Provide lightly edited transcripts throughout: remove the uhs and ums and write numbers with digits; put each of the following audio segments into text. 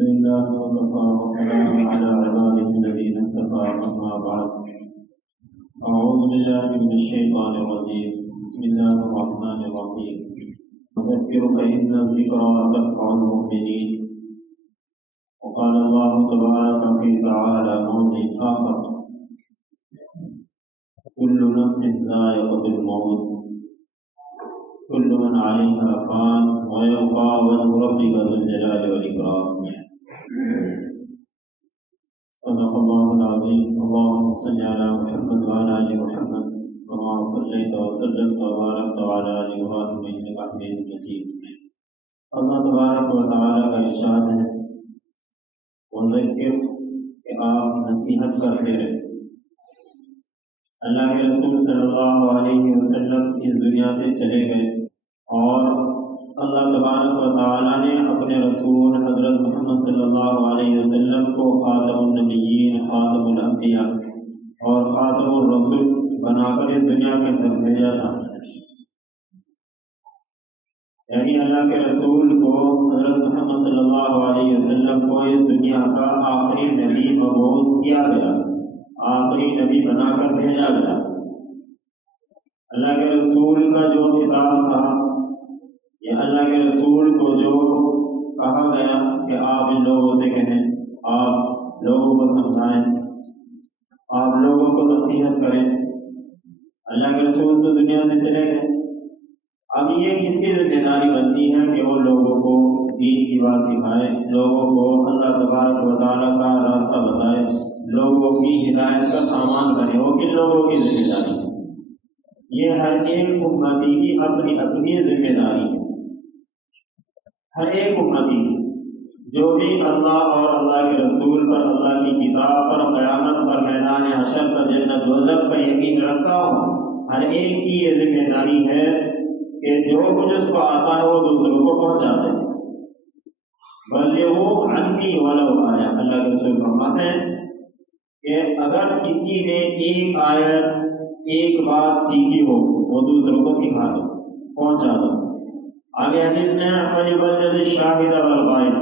لله وكفى وسلام على عباده الذين اصطفى أما بعد أعوذ بالله من الشيطان الرجيم بسم الله الرحمن الرحيم وذكر فإن الذكرى تنفع المؤمنين وقال الله تبارك وتعالى موضع آخر كل نفس ذائقة الموت كل من عليها فان ويبقى وجه ربك ذو الجلال والإكرام صدق الله العظيم اللهم صل على محمد وعلى آل محمد كما صليت وسلمت وباركت على آل إبراهيم إنك حميد مجيد اللہ تبارک و تعالیٰ کا ارشاد ہے وذکر کہ آپ نصیحت کرتے رہے۔ اللہ کے رسول صلی اللہ علیہ وسلم اس دنیا سے چلے گئے اور اللہ تبارک و تعالیٰ نے اپنے رسول حضرت محمد صلی اللہ علیہ وسلم کو خاتم النبیین، خاتم الانبیاء اور خاتم الرسول بنا کر اس دنیا کے اندر بھیجا تھا۔ یعنی اللہ کے رسول کو حضرت محمد صلی اللہ علیہ وسلم کو اس دنیا کا آخری نبی مبعوث کیا گیا، آخری نبی بنا کر بھیجا گیا۔ اللہ کے رسول کا جو خطاب تھا، یہ اللہ کے رسول کو جو کہا گیا کہ آپ ان لوگوں سے کہیں، آپ لوگوں کو سمجھائیں، آپ لوگوں کو نصیحت کریں۔ اللہ کے رسول تو دنیا سے چلے گئے، اب یہ کس کی ذمہ داری بنتی ہے کہ وہ لوگوں کو دین کی بات سکھائے، لوگوں کو اللہ تبارک و تعالیٰ کا راستہ بتائے، لوگوں کی ہدایت کا سامان بنے۔ وہ کن لوگوں کی ذمہ داری ہے؟ یہ ہر ایک امتی کی اپنی اپنی ذمہ داری ہے۔ ہر ایک امتی جو بھی اللہ اور اللہ کے رسول پر، اللہ کی کتاب پر، قیامت پر، میدان حشر پر، جنت دوزخ پر یقین رکھتا ہو، ہر ایک کی یہ ذمہ داری ہے کہ جو کچھ اس کو آتا ہے وہ دوسروں کو پہنچا دے۔ بلغوا عنی ولو آیہ، اللہ کے رسول فرماتے ہیں کہ اگر کسی نے ایک آیت، ایک بات سیکھی ہو وہ دوسروں کو سکھا دو، پہنچا دو۔ آگے حدیث میں فَلْيُبَلِّغِ الشَّاهِدَ وَالْغَائِبَ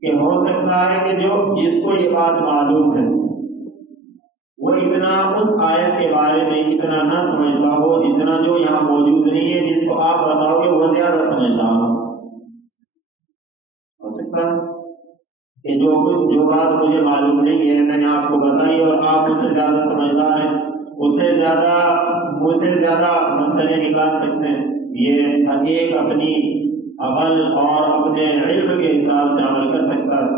کہ ہو سکتا ہے کہ جس کو یہ بات معلوم ہے وہ اتنا اس آیت کے بارے میں اتنا نہ سمجھتا ہو جتنا جو یہاں موجود نہیں ہے، جس کو آپ بتاؤ گے وہ زیادہ سمجھتا ہو سکتا ہے کہ جو بات مجھے معلوم نہیں ہے میں نے آپ کو بتائی اور آپ اس سے زیادہ سمجھدار ہیں، مجھ سے زیادہ مسئلے نکال سکتے ہیں۔ یہ ہر ایک اپنی عقل اور اپنے علم کے حساب سے عمل کر سکتا ہے۔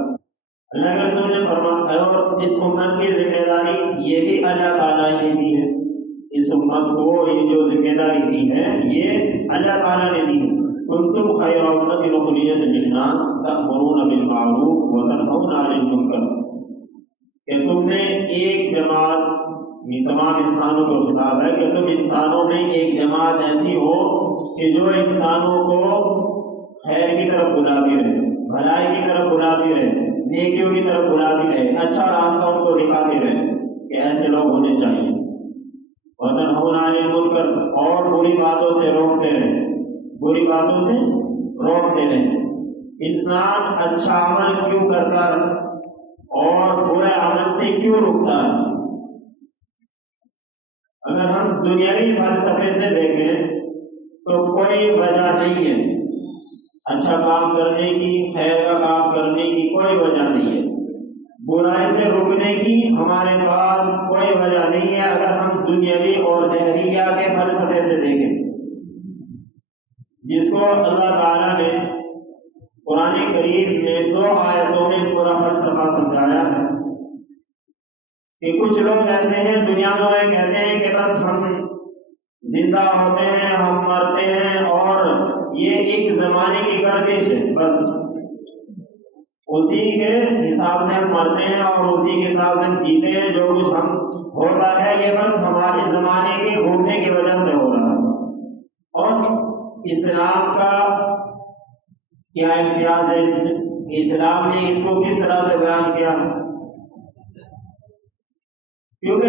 اللہ کے رسول نے فرمایا اور اس امت کی ذمہ داری یہ بھی اللہ تعالیٰ نے دی ہے، اس امت کو یہ جو ذمہ داری دی ہے یہ اللہ تعالیٰ نے دی ہے۔ کنتم خیر امۃ اخرجت للناس تأمرون بالمعروف وتنہون عن المنکر کہ تم نے ایک جماعت، یہ تمام انسانوں کو خطاب ہے کہ تم انسانوں میں ایک جماعت ایسی ہو کہ جو انسانوں کو خیر کی طرف بلاتی رہے، بھلائی کی طرف بلاتی رہے، نیکیوں کی طرف بلاتی رہے، اچھا راستہ ان کو دکھاتی رہے کہ ایسے لوگ ہونے چاہیے۔ وتنہون عن المنکر اور بری باتوں سے روکتے رہے، بری باتوں سے روکتے رہے۔ انسان اچھا عمل کیوں کرتا ہے اور برے عمل سے کیوں رکتا ہے؟ اگر ہم دنیاوی فلسفے سے دیکھیں تو کوئی وجہ نہیں ہے اچھا کام کرنے کی، خیر کا کام کرنے کی کوئی وجہ نہیں ہے، برائی سے رکنے کی ہمارے پاس کوئی وجہ نہیں ہے اگر ہم دنیاوی اور دہریہ کے فلسفے سے دیکھیں، جس کو اللہ تعالیٰ نے قرآن کریم میں 2 آیتوں میں پورا فلسفہ سمجھایا ہے کہ کچھ لوگ ایسے ہیں دنیا میں کہتے ہیں کہ بس ہم زندہ ہوتے ہیں، ہم مرتے ہیں اور یہ ایک زمانے کی گردش ہے، بس اسی کے حساب سے ہم مرتے ہیں اور اسی کے حساب سے ہم جیتے ہیں، جو کچھ ہم ہوتا ہے یہ بس ہمارے زمانے کے گھومنے کی وجہ سے ہو رہا ہے۔ اور اسلام کا کیا امتیاز ہے اس میں؟ اسلام نے اس کو کس طرح سے بیان کیا؟ کیونکہ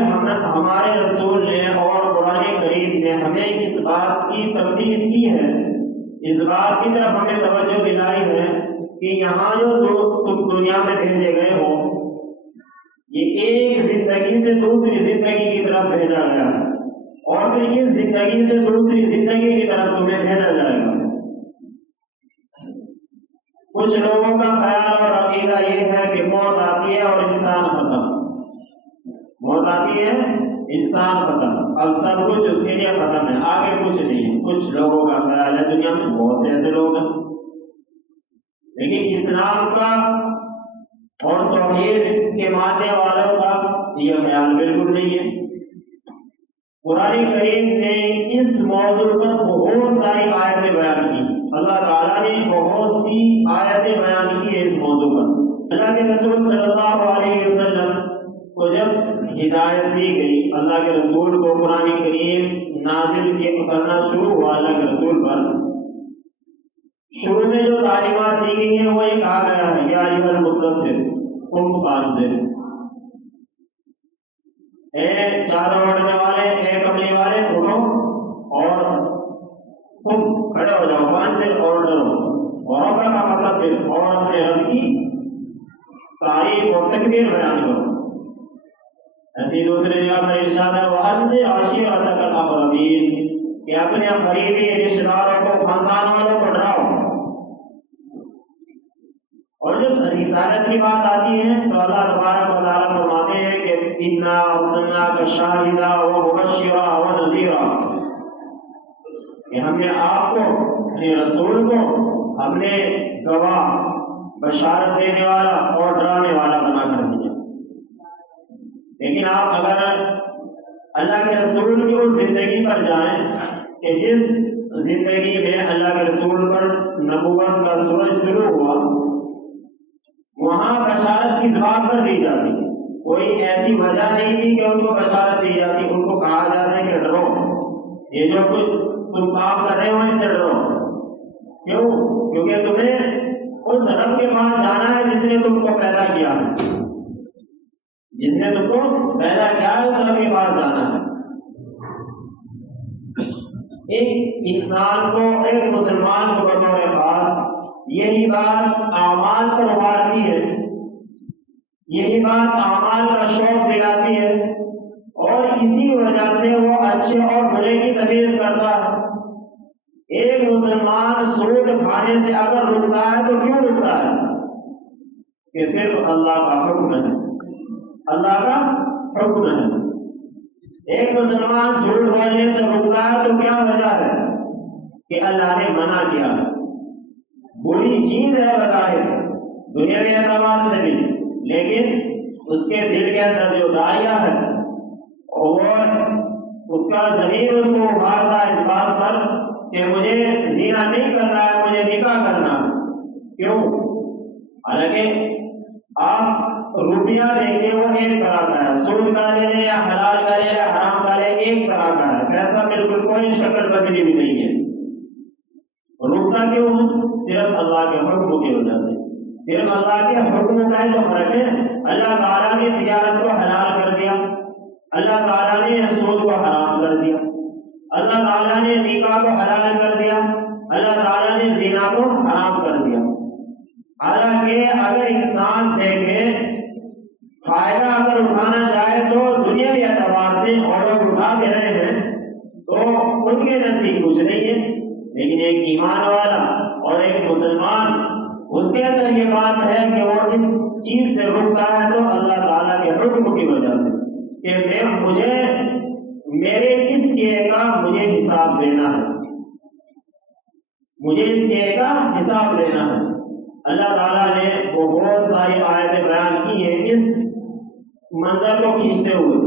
ہمارے رسول نے اور قرآن کریم نے ہمیں اس بات کی تنبیہ کی ہے، اس بات کی طرف ہمیں توجہ دلائی ہے کہ یہاں جو تم دنیا میں بھیجے گئے ہو یہ ایک زندگی سے دوسری زندگی کی طرف بھیجا گیا ہے، اور پھر اس زندگی سے دوسری زندگی کی طرف تمہیں بھیجا جائے گا۔ کچھ لوگوں کا خیال اور عقیدہ یہ ہے کہ موت آتی ہے اور انسان ختم، موت آتی ہے انسان ختم، اب سب کچھ اس کے لیے ختم ہے، آگے کچھ نہیں ہے۔ کچھ لوگوں کا خیال ہے، دنیا میں بہت سے ایسے لوگ ہیں، لیکن اسلام کا اور توحید کے ماننے والوں کا یہ خیال بالکل نہیں ہے۔ قرآن کریم نے اس موضوع پر بہت ساری آیتیں بیان کی، اللہ تعالیٰ نے بہت سی آیتیں بیان کی ہے اس موضوع پر۔ اللہ کے رسول صلی اللہ علیہ وسلم کو جب ہدایت دی گئی، اللہ کے رسول کو قرآن کریم نازل کرنا شروع ہوا اللہ کے رسول پر، شروع میں جو تعلیمات دی گئی ہیں وہ یہ کہا گیا ہے یا ایھا المدثر قم فانذر، اے چادر اوڑھنے والے، اے کمبلی والے، اٹھو اور تم کھڑے ہو جاؤ، فانذر اور ڈرو، اور ربک کا مطلب ہے اور اپنے رب کی تعریف اور تکبیر بیان کرو۔ ایسی دوسری جگہ پر ارشاد ہے وَأَنذِرْ عَشِيرَتَكَ الْأَقْرَبِينَ، کہ اپنے قریبی رشتہ داروں کو، خاندان والوں کو ڈراؤ۔ اور جب رسالت کی بات آتی ہے تو اللہ تبارک و تعالیٰ فرماتے ہیں کہ اِنَّا أَرْسَلْنَاكَ شَاهِدًا وَمُبَشِّرًا وَنَذِيرًا، کہ ہم نے آپ کو، اپنے رسول کو، ہم نے گواہ، بشارت دینے والا اور ڈرانے والا بنا کر دیا۔ لیکن آپ اگر اللہ کے رسول کی اس زندگی پر جائیں کہ جس زندگی میں اللہ کے رسول پر نبوت کا سورج طلوع ہوا، وہاں بشارت کس بات پر دی جاتی؟ کوئی ایسی وجہ نہیں تھی کہ ان کو بشارت دی جاتی، ان کو کہا جاتا ہے کہ ڈرو، یہ جو کچھ تم کام کر رہے ہو ان سے ڈرو۔ کیوں؟ کیونکہ تمہیں اس رب کے پاس جانا ہے جس نے تم کو پیدا کیا ہے، جس نے تم کو پیدا کیا ہے اس رب کے پاس جانا ہے۔ ایک انسان کو، ایک مسلمان کو بطور خاص یہی بات اعمال پر ابھارتی ہے، یہی بات اعمال کا شوق دلاتی ہے، اور اسی وجہ سے وہ اچھے اور برے کی تمیز کرتا ہے۔ ایک مسلمان سود کھانے سے اگر رکتا ہے تو کیوں رکتا ہے؟ کہ صرف اللہ کا حکم ہے، اللہ کا حکم ہے۔ ایک مسلمان جھوٹ بولنے سے رکتا ہے تو کیا وجہ ہے؟ کہ اللہ نے منع کیا ہے، بری چیز ہے بظاہر دنیاوی اعتبار سے بھی، لیکن اس کے دل کے اندر جو داریاں ہے اور اس کا ضمیر اس کو ابھارتا ہے اس بات پر کہ مجھے زنا نہیں کرنا ہے، مجھے نکاح کرنا ہے۔ کیوں؟ حالانکہ آپ روپیہ دیکھیں وہ ایک طرح کا ہے، سود کا لے لیں یا حلال کا لے یا حرام کا لے، ایک طرح کا ہے، پیسہ بالکل کوئی شکل بدلی بھی نہیں ہے۔ روکتا کیوں؟ صرف اللہ کے حکم کی وجہ سے، صرف اللہ کے حکم کا جو فرق ہے۔ اللہ تعالیٰ نے تجارت کو حلال کر دیا، اللہ تعالیٰ نے سود کو حرام کر دیا، اللہ تعالیٰ نے نکاح کو حلال کر دیا، اللہ تعالیٰ نے زنا کو حرام کر دیا۔ حالانکہ اگر انسان دیکھے فائدہ اگر اٹھانا چاہے تو دنیاوی اعتبار سے اور لوگ اٹھا کے رہے ہیں تو ان کے نزدیک کچھ نہیں ہے، لیکن ایک ایمان والا اور ایک مسلمان اس کے اندر یہ بات ہے کہ وہ اس چیز سے رکتا ہے تو اللہ تعالیٰ کے حکم کی وجہ سے کہ مجھے میرے اس کیے کا مجھے حساب دینا ہے، مجھے اس کیے کا حساب دینا ہے۔ اللہ تعالیٰ نے وہ بہت ساری آیتیں بیان کی ہیں اس منظر کو کھینچتے ہوئے،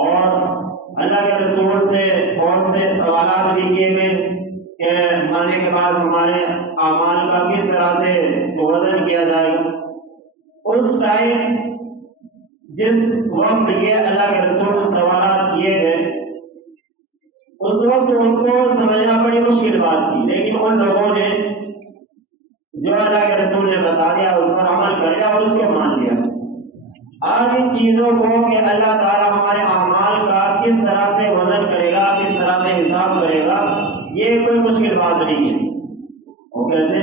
اور اللہ کے رسول سے بہت سے سوالات بھی کیے گئے کہ مرنے کے بعد ہمارے اعمال کا کس طرح سے وزن کیا جائے گا۔ اس ٹائم جس وقت یہ اللہ کے رسول سوالات کیے گئے اس وقت ان کو سمجھنا بڑی مشکل بات تھی، لیکن ان لوگوں نے جو اللہ کے رسول نے بتا دیا اس پر عمل کر لیا اور اس کو مان لیا۔ آج ان چیزوں کو کہ اللہ تعالیٰ ہمارے اعمال کا کس طرح سے وزن کرے گا، کس طرح سے حساب کرے گا، یہ کوئی مشکل بات نہیں ہے۔ اور کیسے؟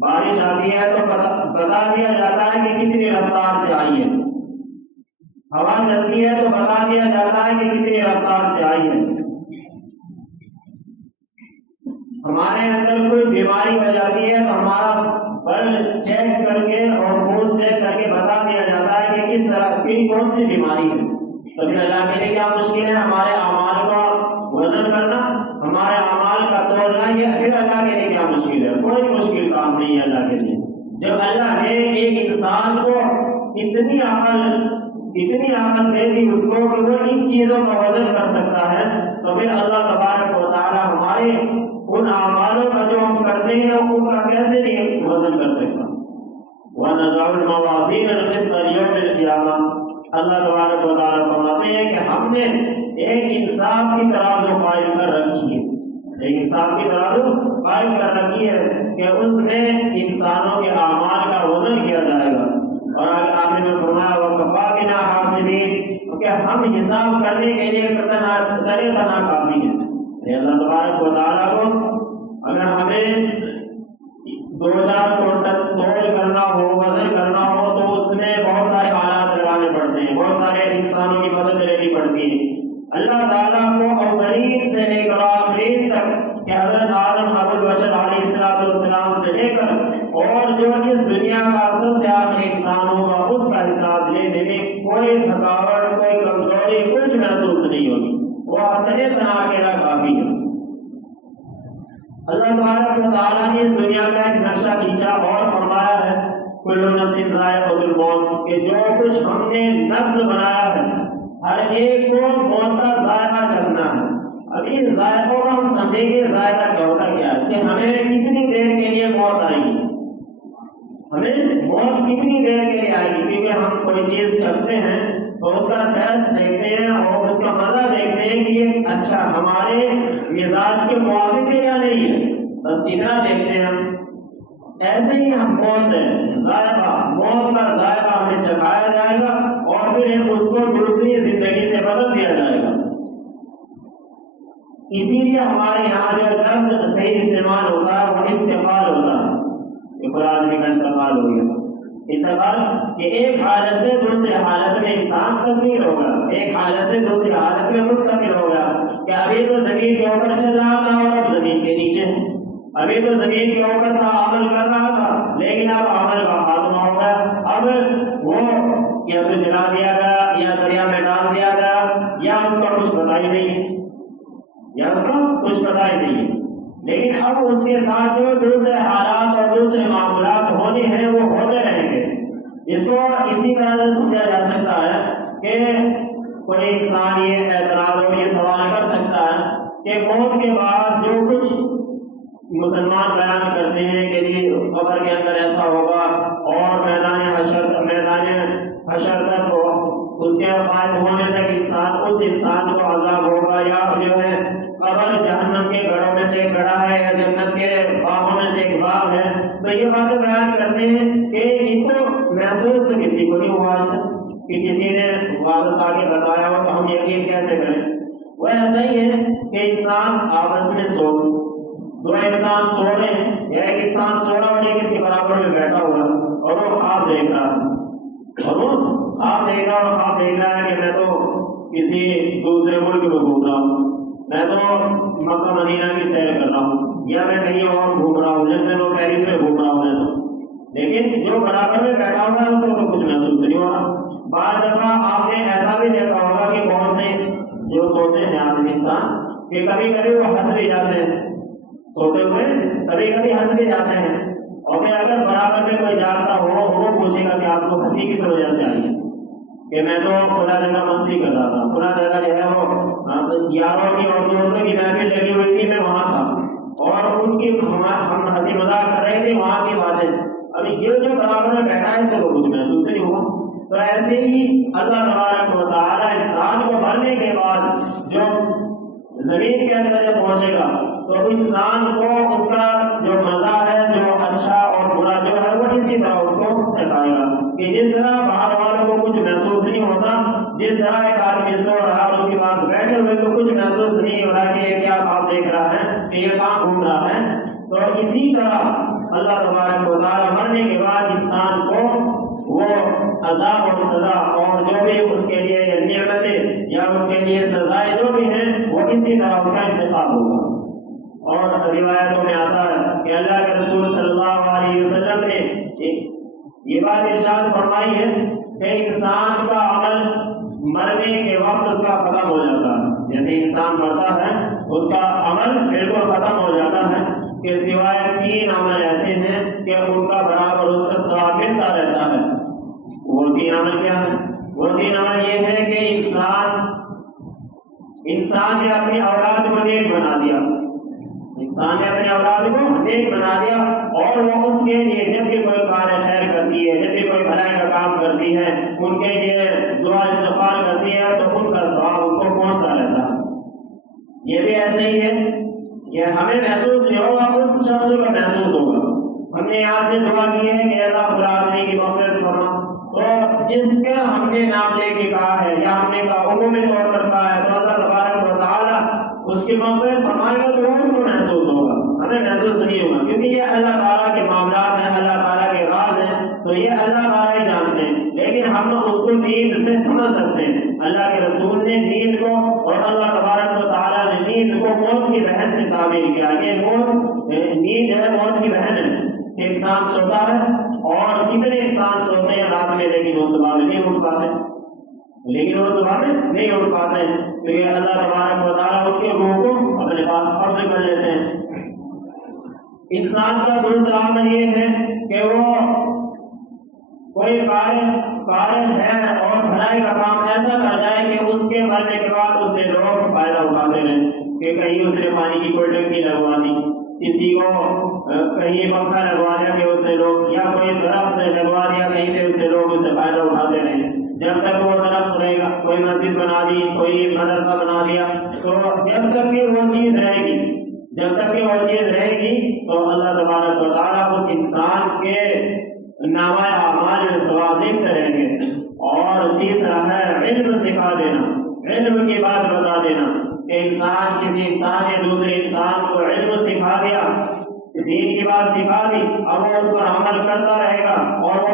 بارش آتی ہے تو بتا دیا جاتا ہے کہ کتنی رفتار سے آئی ہے، ہوا چلتی ہے تو بتا دیا جاتا ہے کہ کتنی رفتار سے آئی ہے، ہمارے اندر کوئی بیماری ہو جاتی ہے تو ہمارا بلڈ چیک کر کے اور خون چیک کر کے بتا دیا جاتا ہے کہ کس طرح کی کون سی بیماری ہے۔ تو پھر اللہ کے لیے کیا مشکل ہے ہمارے اعمال کا وزن کرنا، ہمارے اعمال کا تولنا، یہ پھر اللہ کے لیے کیا مشکل ہے؟ کوئی مشکل کام نہیں ہے اللہ کے لیے۔ جب اللہ نے ایک انسان کو اتنی عقل دے دی اس کو کہ وہ ان چیزوں کا وزن کر سکتا ہے، تو پھر اللہ تبارک و تعالی ہمارے ان اعمالوں کا جو ہم کرتے ہیں ان کا کیسے نہیں وزن کر سکتا۔ وَنَضَعُ الْمَوَازِينَ الْقِسْطَ لِيَوْمِ الْقِيَامَةِ، اللہ تبارک و تعالیٰ فرماتے ہیں کہ ہم نے ایک انصاف کی ترازو قائم کر رکھی ہے، ایک انصاف کی ترازو قائم کر رکھی ہے کہ اس میں انسانوں کے اعمال کا وزن کیا جائے گا۔ اور آخر میں فرمایا وَكَفَىٰ بِنَا حَاسِبِينَ، کہ ہم حساب کرنے کے لیے تنا کافی ہیں۔ اللہ تبارک و تعالیٰ کو اگر ہمیں 2000 کوئنٹل تول کرنا ہو، وزن کرنا ہو، تو اس میں بہت سارے آلات لگانے پڑتے ہیں، بہت سارے انسانوں کی مدد لینی پڑتی ہے۔ اللہ تعالیٰ کو اولین سے لے کر آخرین تک کہ حضرت آدم ابو البشر علیہ السلام سے لے کر اور جو اس دنیا کا سب سے آخری انسان ہوگا اس کا حساب لینے میں کوئی تھکاوٹ، کوئی کمزوری کچھ محسوس نہیں ہوگی، وہ اتنے تنہا اکیلا کافی ہے۔ اللہ تبارک و تعالیٰ نے اس دنیا کا ایک نقشہ کھینچا اور فرمایا ہے کل نفس ذائقۃ الموت، کہ جو کچھ ہم نے نفس بنایا ہے ہر ایک کو موت کا ذائقہ چکھنا ہے۔ ابھی اس ذائقوں کو ہم سمجھیں گے ذائقہ کیا ہوتا کیا ہے، کہ ہمیں کتنی دیر کے لیے موت آئے گی، ہمیں موت کتنی دیر کے لیے آئے گی، کیونکہ ہم کوئی چیز چکھتے ہیں تو اس کا ٹیسٹ دیکھتے ہیں اور اس کا مزہ دیکھتے ہیں کہ یہ اچھا ہمارے مزاج کے موافق ہے یا نہیں ہے، بس اتنا دیکھتے ہیں ہم۔ ایسے ہی ہم موت ہے ذائقہ، موت کا ذائقہ ہمیں چکھایا جائے گا اور پھر اس کو دوسری زندگی سے بدل دیا جائے گا۔ اسی لیے ہمارے یہاں جو لفظ صحیح استعمال ہوتا ہے وہ انتقال ہوتا ہے، ایک آدمی کا انتقال ہو گیا، انتقال کہ ایک حالت سے دوسری حالت میں انسان تبدیل ہوگا، ایک حالت سے دوسری حالت میں منتقل ہوگا، کہ ابھی تو زمین کے اوپر چل رہا تھا اور اب زمین کے نیچے، ابھی تو زمین کے اوپر تھا عمل کر رہا تھا لیکن اب عمل کا خاتمہ ہو گیا، اب وہ یا تو جلا دیا گیا یا دریا میں ڈال دیا گیا یا اس کا کچھ پتہ ہی نہیں، یا اس کا کچھ پتہ ہی نہیں، لیکن اب اس کے ساتھ جو دوسرے حالات اور دوسرے معاملات ہونے ہیں وہ ہوتے رہیں گے۔ اس کو اسی طرح سے سمجھا جا سکتا ہے کہ کوئی انسان یہ اعتراض اور یہ سوال کر سکتا ہے کہ موت کے بعد جو کچھ مسلمان بیان کرتے ہیں کہ جی قبر کے اندر ایسا ہوگا اور میدان حشر تک اس کے قائم ہونے تک اس انسان کو عذاب ہوگا، یا جو ہے قبر جہنم کے گڑھوں میں سے ایک گڑھا ہے یا جنت کے باغوں میں سے ایک باغ ہے، تو یہ باتیں بیان کرتے ہیں کہ ان کو محسوس تو کسی کو نہیں ہوا کہ کسی نے واپس آگے بتایا ہو تو ہم یقین کیسے کریں۔ وہ ایسا ہی ہے کہ انسان آپس میں دو انسان سو رہے ہیں، یا ایک انسان سو رہا اور ایک اس کے برابر میں بیٹھا ہوا اور وہ خواب دیکھ رہا ہے، اور وہ خواب دیکھ رہا ہے کہ میں تو کسی دوسرے ملک میں گھوم رہا ہوں، میں تو مکہ مدینہ کی سیر کر رہا ہوں، یا میں کہیں اور گھوم رہا ہوں، جیسے میں پیرس میں گھوم رہا ہوں، میں تو لیکن جو برابر میں بیٹھا ہوا ہے اس کو تو کچھ محسوس نہیں ہو رہا۔ بعض دفعہ آپ نے ایسا بھی دیکھا ہوگا کہ بہت سے جو سوتے ہیں آدمی انسان کہ کبھی کبھی وہ ہنس بھی جاتے ہیں، سوتے ہوئے کبھی کبھی ہنس بھی جاتے ہیں، اور پھر اگر برابر میں کوئی جاگتا ہو وہ پوچھے گا کہ آپ کو ہنسی کس وجہ سے آئی ہے، کہ میں تو کھلا جگہ مستی کر رہا تھا، کھلا جگہ جو ہے وہ یاروں کی اور دوستوں کی محفل لگی ہوئی تھی، میں وہاں تھا اور ان کی ہم ہنسی مذاق کر رہے تھے وہاں کی باتیں، ابھی یہ جو برابر میں بیٹھا ہے تو وہ کچھ محسوس نہیں ہوا۔ تو ایسے ہی اللہ تبارک و تعالیٰ انسان کو مرنے کے بعد جو زمین کے اندر جب پہنچے گا تو انسان کو اس کا جو مزہ ہے، جو اچھا اور برا جو ہے وہ اسی طرح اس کو چکھائے گا، کہ جس طرح باہر والوں کو کچھ محسوس نہیں ہوتا، جس طرح ایک آدمی سو رہا اور اس کے بعد بیٹھے ہوئے کو کچھ محسوس نہیں ہو رہا کہ یہ کیا خواب دیکھ رہا ہے، کہ یہ کہاں گھوم رہا ہے، تو اسی طرح اللہ تبارک و تعالیٰ مرنے کے بعد انسان کو وہ عذاب اور سزا اور جو بھی اس کے لیے نعمتیں یا اس کے لیے سزائیں جو بھی ہیں وہ اسی طرح اس کا انتخاب ہوگا۔ اور روایتوں میں آتا ہے کہ اللہ کے رسول صلی اللہ علیہ وسلم نے یہ بات ارشاد فرمائی ہے کہ انسان کا عمل مرنے کے وقت اس کا ختم ہو جاتا ہے۔ جیسے انسان مرتا ہے اس کا عمل بالکل ختم ہو جاتا ہے کہ سوائے 3 عمل ایسے ہیں کہ ان کا برابر اس کا ثواب ملتا رہتا ہے۔ وہ 3 عمل کیا ہے؟ وہ 3 عمل یہ ہے کہ انسان نے اپنی اولاد کو نیک بنا دیا، انسان نے اپنی اولاد کو نیک بنا دیا اور وہ اس کے لیے جب بھی کوئی کار خیر کرتی ہے، جب بھی کوئی بھلائی کا کام کرتی ہے، ان کے لیے دعا استغفار کرتی ہے تو ان کا ثواب ان کو پہنچتا رہتا ہے۔ یہ بھی ایسے ہی ہے کہ ہمیں محسوس نہیں ہوگا، اس شخص کو محسوس ہوگا۔ ہم نے یہاں سے دعا کی ہے کہ اللہ فلاں آدمی کی مغفرت فرما، تو جس کے ہم نے نام لے کے کہا ہے یا ہم نے کہا عمومی طور پر کہا ہے تو اللہ تبارک و تعالیٰ اس کی مغفرت فرمائے گا تو وہ اس کو محسوس ہوگا، ہمیں محسوس نہیں ہوگا، کیونکہ یہ اللہ تعالیٰ کے معاملات ہیں، اللہ تعالیٰ کے راز ہیں، تو یہ اللہ تعالیٰ ہی جانتے ہیں۔ لیکن ہم لوگ اس کو نیند سے سمجھ سکتے ہیں۔ اللہ کے رسول نے نیند کو اور اللہ تبارک و تعالیٰ نے نیند کو موت کی بہن سے تعبیر کیا۔ یہ نیند ہے، موت کی بہن ہے۔ انسان سوتا ہے اور کتنے انسان سوتے ہیں رات میں لیکن وہ صبح میں نہیں اٹھ پاتے، نہیں اٹھ پاتے کیونکہ اللہ تبارک و تعالیٰ اس کے روح کو اپنے پاس قبض کر لیتے ہیں۔ انسان کا دوسرا عمل یہ ہے کہ وہ کوئی فارغ ہے اور بھلائی کا کام ایسا کر جائے کہ اس کے مرنے کے بعد اس سے لوگ فائدہ اٹھاتے رہیں، کہ کہیں اس نے پانی کی کوئی ٹنکی لگوا دی، کسی کو کہیں پنکھا لگوا دیا کہ اس سے لوگ، یا کوئی درخت لگوا دیا کہیں پہ اس سے لوگ اس سے فائدہ اٹھاتے رہیں۔ جب تک وہ درخت رہے گا، کوئی مسجد بنا دی، کوئی مدرسہ بنا دیا، تو جب تک کہ وہ چیز رہے گی تو اللہ تبارک و تعالیٰ اس انسان کے نامۂ اعمال میں ثواب دیتے رہیں گے۔ اور تیسرا ہے علم سکھا دینا، علم کی بات بتا دینا، کہ کسی انسان نے دوسرے انسان کو علم سکھا دیا، دین کی بات سکھا دی، اب وہ اس پر عمل کرتا رہے گا اور وہ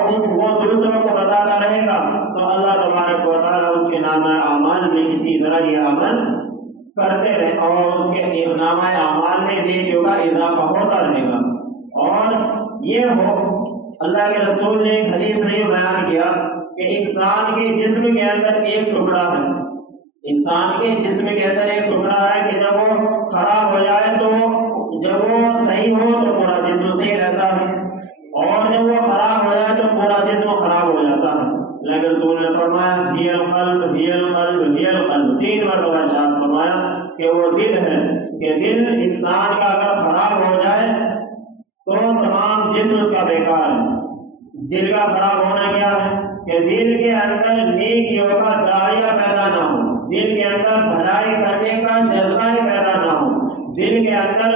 دوسروں کو بتاتا رہے گا تو اللہ تبارک و تعالیٰ اس کے نامۂ اعمال میں اسی طرح یہ عمل کرتے رہے اور اس کے نامۂ اعمال میں نیکیوں کا اضافہ ہوتا رہے گا۔ اور یہ ہو، اللہ کے رسول نے ایک حدیث میں یہ بیان کیا کہ انسان کے جسم کے اندر ایک ٹکڑا ہے، انسان کے جسم کے اندر ایک ٹکڑا ہے کہ جب وہ خراب ہو جائے تو جب وہ صحیح ہو تو پورا جسم صحیح رہتا ہے، اور جب وہ خراب ہو جائے تو پورا جسم خراب ہو جاتا ہے۔ لیکن رسول نے فرمایا ہی القلب 3 مرتبہ ارشاد فرمایا کہ وہ دل ہے، کہ دل انسان کا اگر خراب ہو جائے تو تمام جسم اس کا بیکار ہے۔ دل کا خراب ہونا کیا ہے؟ کہ دل کے اندر نیکیوں کا داعیہ پیدا نہ ہو، دل کے اندر بھلائی کرنے کا جذبہ پیدا نہ ہو، دل کے اندر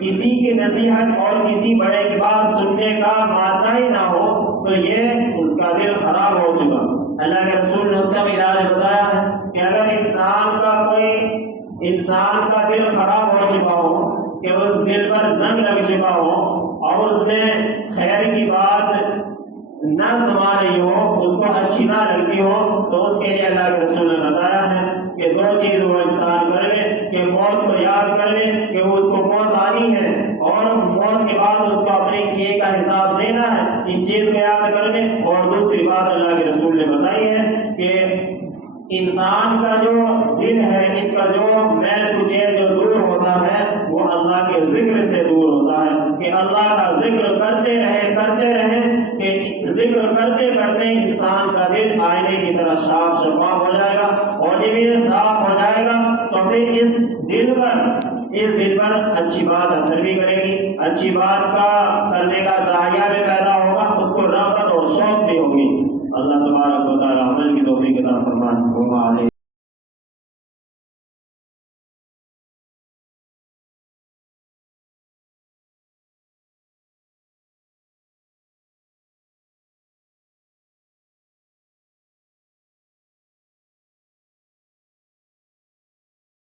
کسی کی نصیحت اور کسی بڑے کی بات سننے کا مادہ ہی نہ ہو تو یہ اس کا دل خراب ہو چکا۔ اللہ کے رسول نے اس کا بھی علاج بتایا ہے کہ اگر انسان کا دل خراب ہو چکا ہو، کہ اس دل پر زنگ لگ چکا ہو اور اس میں خیر کی بات نہ سما رہی ہو، اس کو اچھی نہ لگتی ہو، تو اس کے لیے اللہ کے رسول نے بتایا ہے کہ 2 چیز وہ انسان کر لے، کہ موت کو یاد کر لے کہ وہ اس کو موت آنی ہے اور موت کے بعد اس کو اپنے کیے کا حساب دینا ہے، اس چیز کو یاد کر لے۔ اور دوسری بات اللہ کے رسول نے بتائی ہے کہ انسان کا جو دل ہے، اس کا جو میل کچیل جو دور ہوتا ہے وہ اللہ کے ذکر سے دور ہوتا ہے، کہ اللہ کا ذکر کرتے رہے کہ ذکر کرتے انسان کا دل آئینے کی طرح صاف شفاف ہو جائے گا، اور جب یہ صاف ہو جائے گا تو پھر اس دل پر اچھی بات اثر بھی کرے گی، اچھی بات کا کرنے کا داعیہ بھی پیدا ہوگا، اس کو رغبت اور شوق بھی ہوگی۔ اللہ تبارک و تعالیٰ عمل کی توفیق عطا فرمائے۔